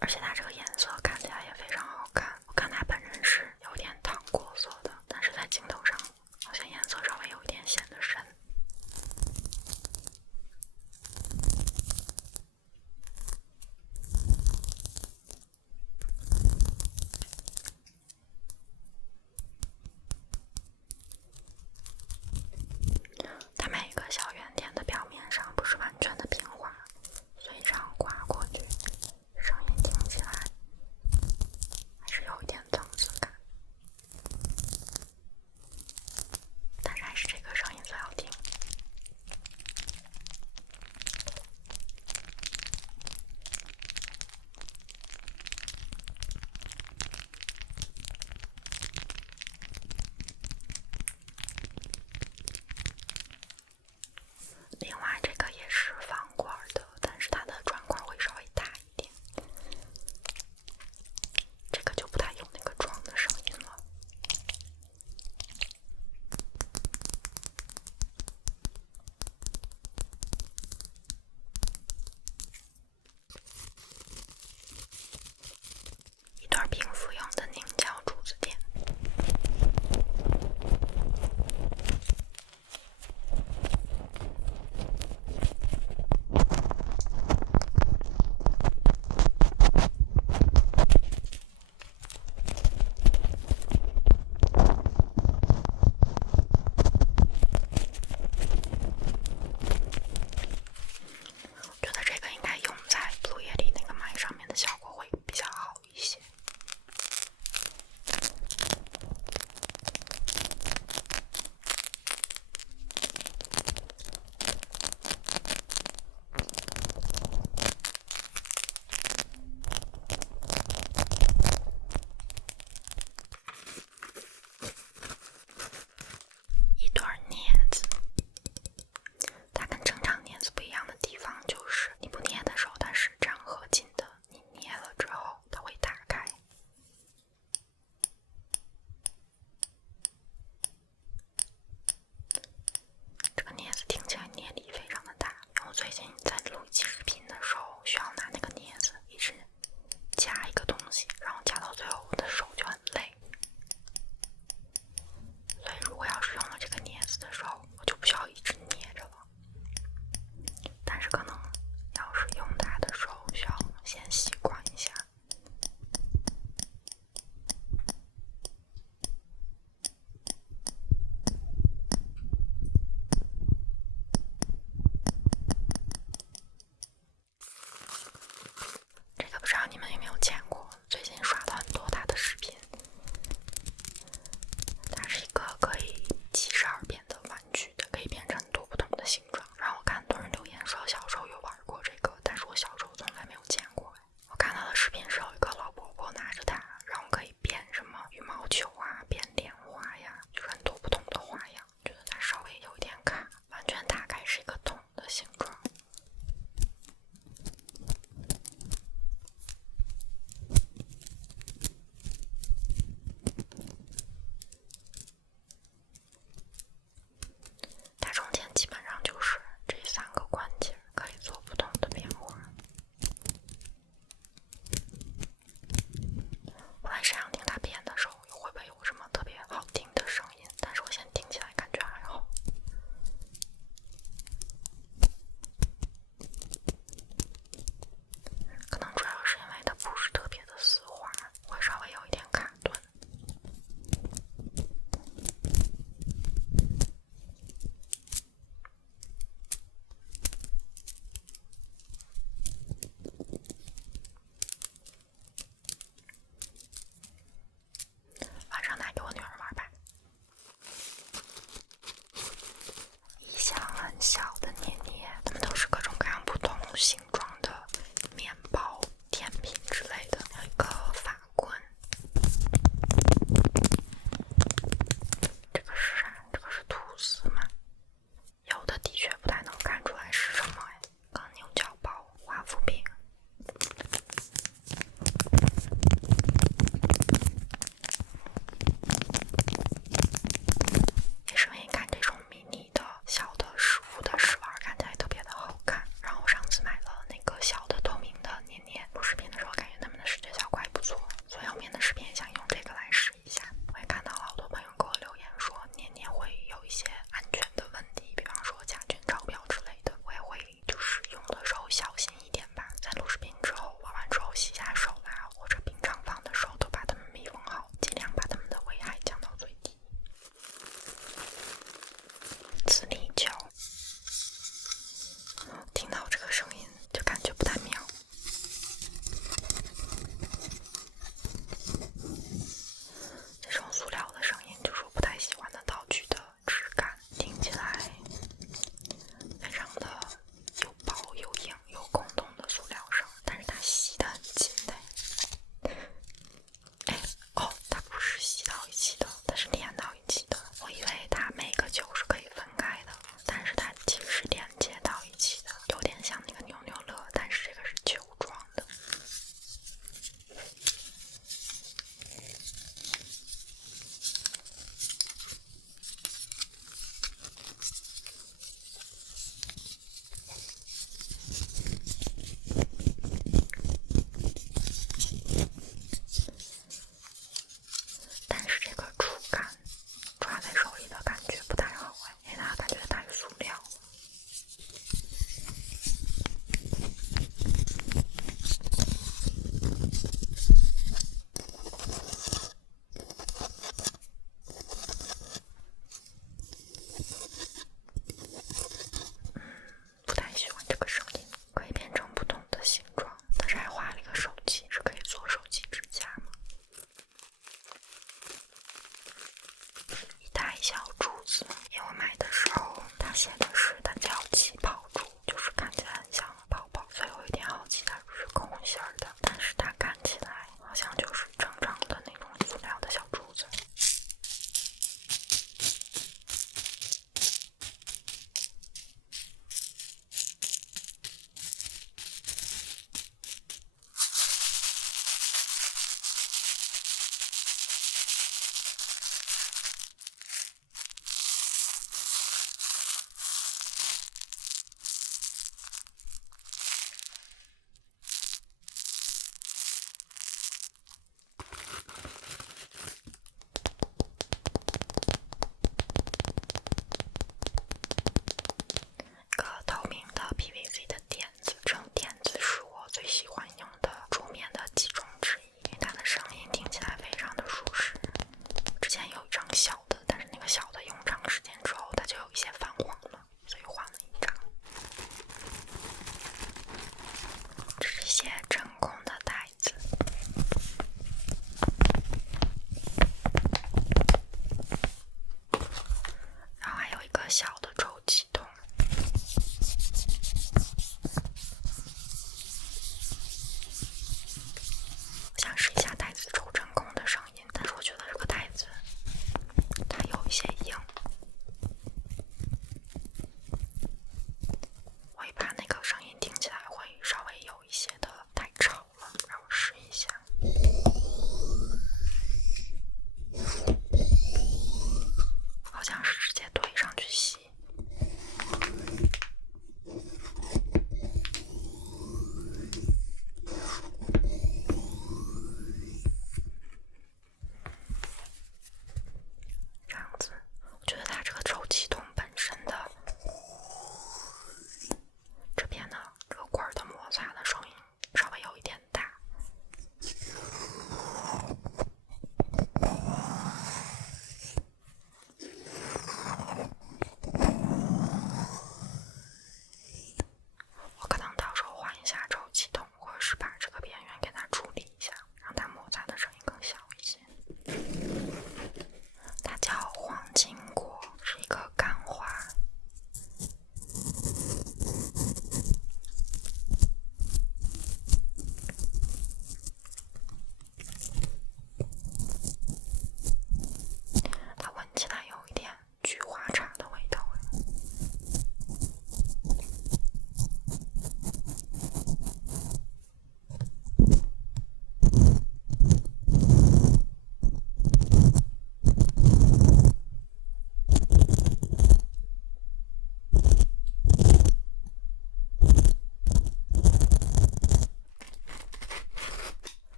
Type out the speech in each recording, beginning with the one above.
而且它这个颜色看起来也非常好看。我看它本人是有点糖果色的，但是在镜头上好像颜色稍微有一点显得深。它每一个小圆点的表面上不是完全的平滑，所以这样刮过去，声音听起来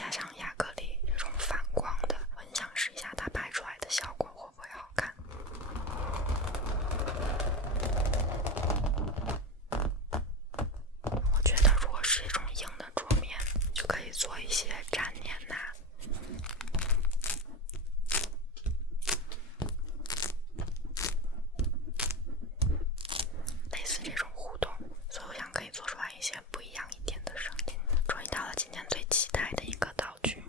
加上亚克力这种反光的，我很想试一下它拍出来的效果会不会好看。我觉得如果是一种硬的桌面，就可以做一些粘黏呐，类似这种互动，所以我想可以做出来一些不一样一点的声音。终于到了今天最期待的一个道具，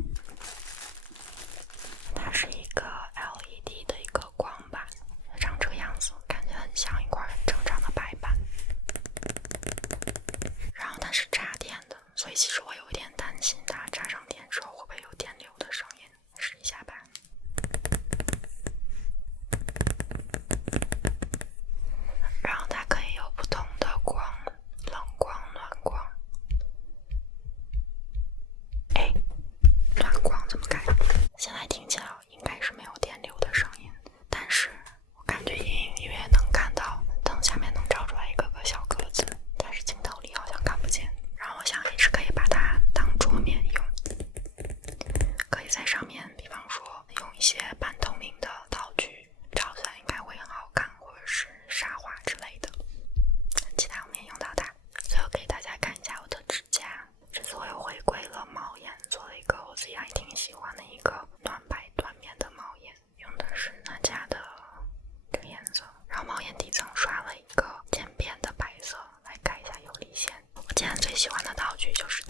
它是一个 LED 的一个光板，长这个样子，感觉很像一块很正常的白板。然后它是插电的，所以其实我有一点担心它插上电之后会不会有电流的声音，试一下吧。然后它可以有不同的光，冷光、暖光。哎，暖光怎么改？现在听起来应该是没有电流的声音，但是我感觉隐约能看到灯下面能照出来一个个小格子，但是镜头里好像看不见。然后我想也是可以把它当桌面用，可以在上面比方说用一些半透明的道具，照起来应该会很好看，或者是沙画之类的，很期待后面用到它。最后给大家看一下我的指甲，这次我又回归了猫眼，做了一个我自己还挺喜欢的一个暖白缎面的猫眼，用的是那家的这个颜色，然后猫眼底层刷了一个渐变的白色来盖一下游离线。我今天最喜欢的道具就是